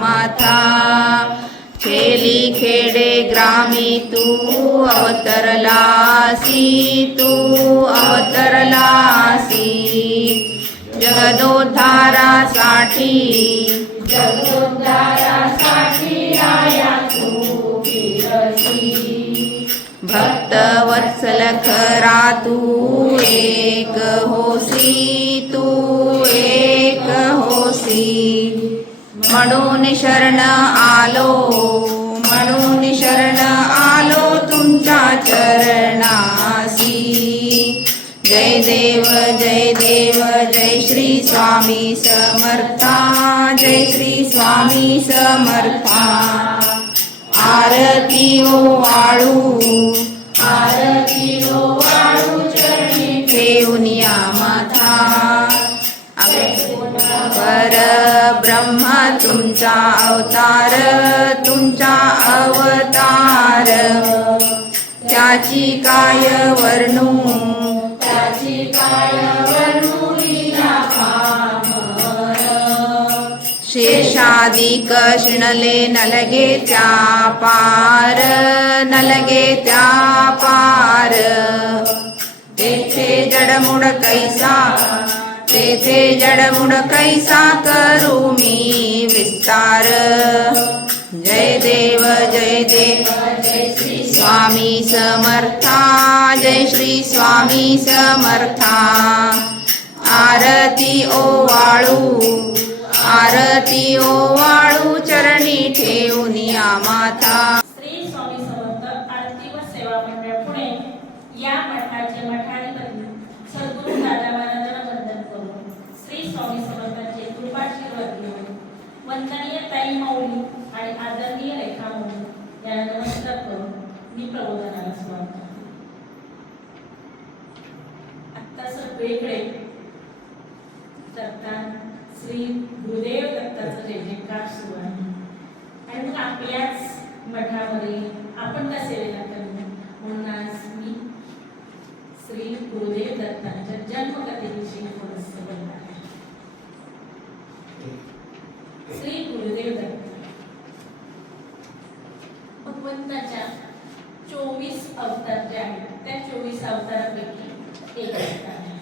माथा खेली खेडे ग्रामी तू अवतरलासी तू अवतरलासी जगदोद्धारासाठी जगदोद्धारासाठी आया तू भक्त वत्सल खरा तू एक होसी. शरण आलो म्हणून शरण आलो तुमच्या चरणासी. जय देव जय देव जय श्री स्वामी समर्था जय श्री स्वामी समर्था. आरती हो, ओ आळू तुमचा अवतार तुमचा अवतार. त्याची काय वर्णू? त्याची काय वर्णू लीला शेषादिक शिणले नलगे त्या पार नलगे त्या पार. तेथे जडमुड कैसा तेथे जडमुड कैसा करू मी विस्तार. जय देव जय देव स्वामी समर्था. जय श्री स्वामी समर्था. आरती ओ वाळू आरती ओ वाळू चरणी ठेवून या माता. श्री स्वामी समर्थ आरती व सेवा मंडळ पुणे या दत्तान श्री गुरुदेव दत्ताचं जय जयकार सुरू आहे. आणि मग आपल्याच मठामध्ये आपण त्या सेवेला करू? म्हणून आज मी श्री गुरुदेव दत्तांच्या जन्मकथेविषयी थोडंसं बोलणार आहे श्री गुरुदेव दत्त भगवंताच्या चोवीस अवतार जे आहेत त्या चोवीस अवतारापैकी एक अवतार आहे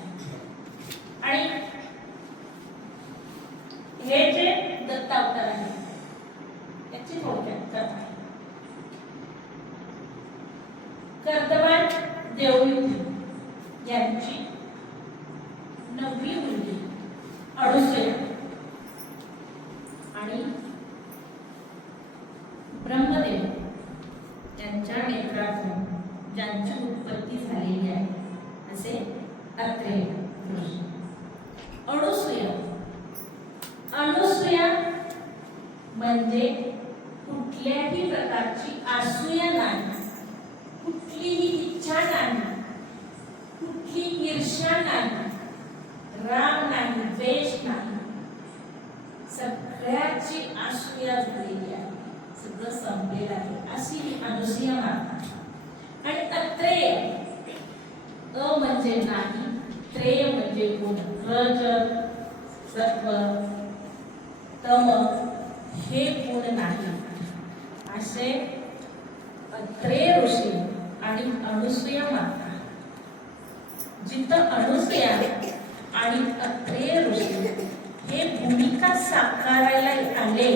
आणि हे दत्त अवतार आहे याची थोडक्यात कथा. आहे देवयुती यांची नववी मुलगी अडुसे आणि ब्रह्मदेव यांच्या नेत्रातून ज्यांची उत्पत्ती झालेली आहे असे अत्रेय ऋषी अणुसुया अनुसूया म्हणजे कुठल्याही प्रकारची असूया नाही कुठलीही इच्छा नाही कुठली ईर्ष्या नाही राग नाही द्वेष नाही सगळ्याची असूया झालेली आहे. सगळं संपलेलं आहे. अशी ही अनुसूया माता. आणि अत्रेय. अ म्हणजे नाही. त्रेय म्हणजे गुण. रज सत्व तम. हे गुण नाही. असे अत्रेय ऋषी आणि अनुसूया माता. जिथं अनुसूया आणि अत्रेय ऋषी हे भूमिका साकारायला आले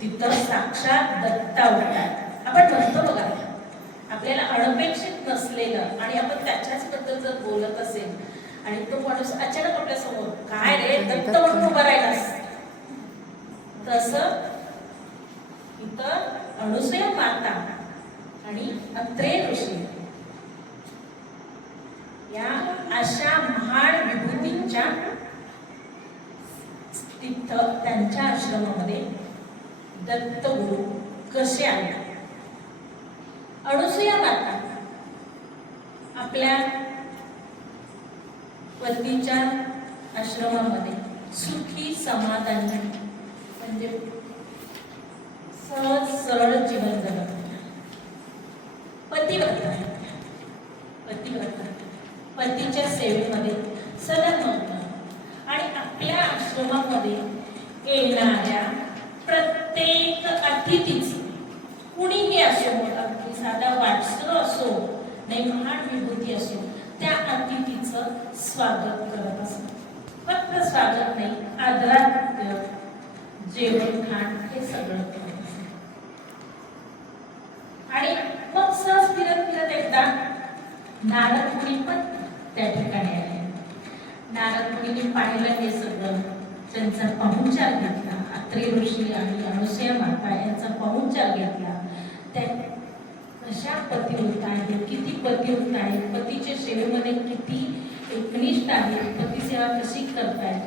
तिथं साक्षात दत्ता उठतात. आपण म्हणतो बघा आपल्याला अनपेक्षित नसलेलं आणि आपण त्याच्याच बद्दल जर बोलत असेल आणि तो माणूस अचानक आपल्यासमोर काय रे दत्त म्हणून उभा राहिला तसं इथं अनुसूया माता आणि अत्रेय ऋषी. या अशा महान विभूतींच्या तिथं त्यांच्या आश्रमामध्ये दत्तगुरु कसे आले अणुसूया माता आपल्या पतीच्या आश्रमामध्ये सुखी समाधानी म्हणजे सहज सरळ जीवन जगत होत्या. पतिव्रता पतीच्या सेवेमध्ये सतत मग्न आणि आपल्या आश्रमामध्ये येणाऱ्या प्रत्येक अतिथीच कुणीही असो अगदी साधा वाटसर असो नाही महान विभूती असो त्या अतिथीचं स्वागत करत असत. फक्त स्वागत नाही आदरात जेवण खाण हे सगळं आणि मग सहज फिरत फिरत एकदा नारद मुनी पण त्या ठिकाणी आले. नारद मुनीने पाहिलं हे सगळं. त्यांचा पाहुणचार घेतला. अत्रे ऋषी आणि अनुसया माता यांचा पाहुणचार घेतला. त्या कशा पतिवृत्त आहेत? किती पतिवृत्त आहेत? पतीच्या सेवेमध्ये किती एकनिष्ठ आहेत? पती सेवा कशी करतायत?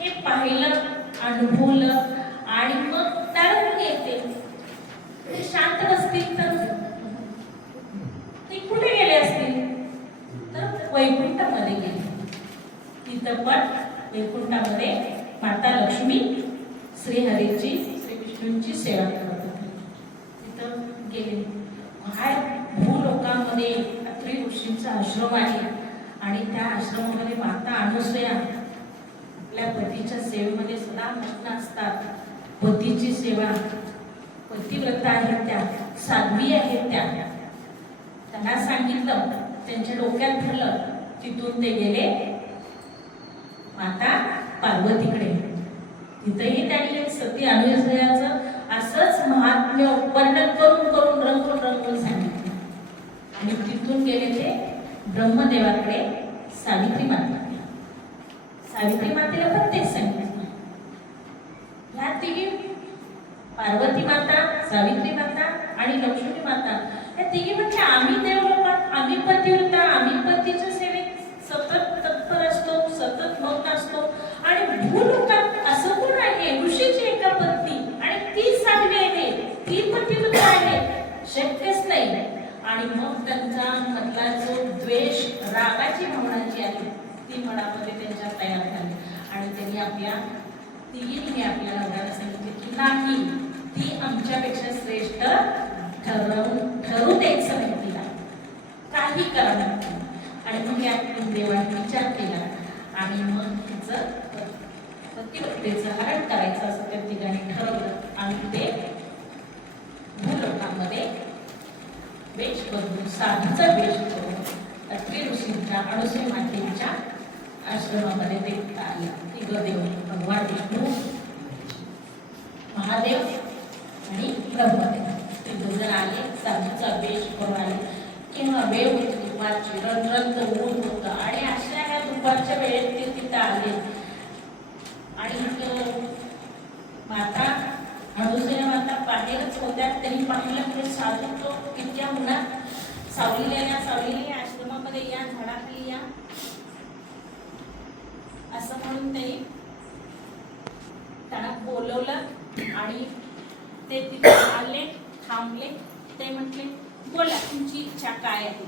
हे पाहिलं अनुभवलं आणि मग नारद येते. ते शांत नसतील तर ते कुठे गेले असतील? तर वैकुंठामध्ये गेले. तिथं पण वैकुंठामध्ये माता लक्ष्मी श्रीहरीची श्री विष्णूंची सेवा करत होती. तिथं गेले. बाहेर भूलोकामध्ये अत्री ऋषींचा आश्रम आहे आणि त्या आश्रमामध्ये माता अनुसया आपल्या पतीच्या सेवेमध्ये सदा मग्न असतात. पतीची सेवा पतिव्रता आहेत त्या साध्वी आहेत त्या. त्यांना सांगितलं त्यांच्या डोक्यात धरलं तिथून ते गेले माता पार्वतीकडे. तिथेही त्यांनी सती अनुसयाचं असंच महात्म्य वर्णन करून करून रंगून रंगून सांगितलं. आणि तिथून गेले ते ब्रह्मदेवाकडे सावित्री माता. सावित्री मातेला पण तेच सांगितलं. ह्या तिघी पार्वती माता सावित्री माता आणि लक्ष्मी माता या तिघी म्हणजे आम्ही देवलोकात आम्ही पतिव्रता आम्ही पतीच्या सेवेत सतत तत्पर असतो सतत मग्न असतो. आणि भूलोकात असं कोण आहे ऋषीची एका पत्नी आणि ती सांगली आहे ती पतिव्रता आहे. शक्यच नाही. आणि मग त्यांचा मधला जो द्वेष रागाची भावना जी आहे ती मनामध्ये त्यांच्या तयार झाली. आणि त्यांनी आपल्या तिघींनी आपल्या नवऱ्याला सांगितले की नाही ती आमच्यापेक्षा श्रेष्ठ ठरवून ठरू द्यायचं नाही तिला. काही करावं नाही. आणि मग या देवाने विचार केला. आणि मग तिचं पतिव्रतेचं हरण करायचं असं त्या ठिकाणी ठरवलं. आणि ते भूलोकामध्ये वेश बदलून साधूचा वेश करून अत्रि ऋषींच्या अणुसय मातेच्या आश्रमामध्ये ते आले. तिघ देव भगवान विष्णू महादेव आणि ब्रह्मदेव. ते दोघं आले साधूचा वेश करून आले किंवा वेळ होती दुपारची रंगरंग ऊन होतं. आणि अशा ह्या दुपारच्या वेळेत ते तिथं आले. आणि तो माता अनुसया माता बाहेरच होत्या. त्यांनी पाहिलं की साधू तो इतक्या उन्हात सावलील्या सावलील्या आश्रमामध्ये या झाडाखाली या. असं म्हणून त्यांनी त्यांना बोलवलं आणि ते तिथे आले थांबले. ते म्हटले बोला तुमची इच्छा काय आहे?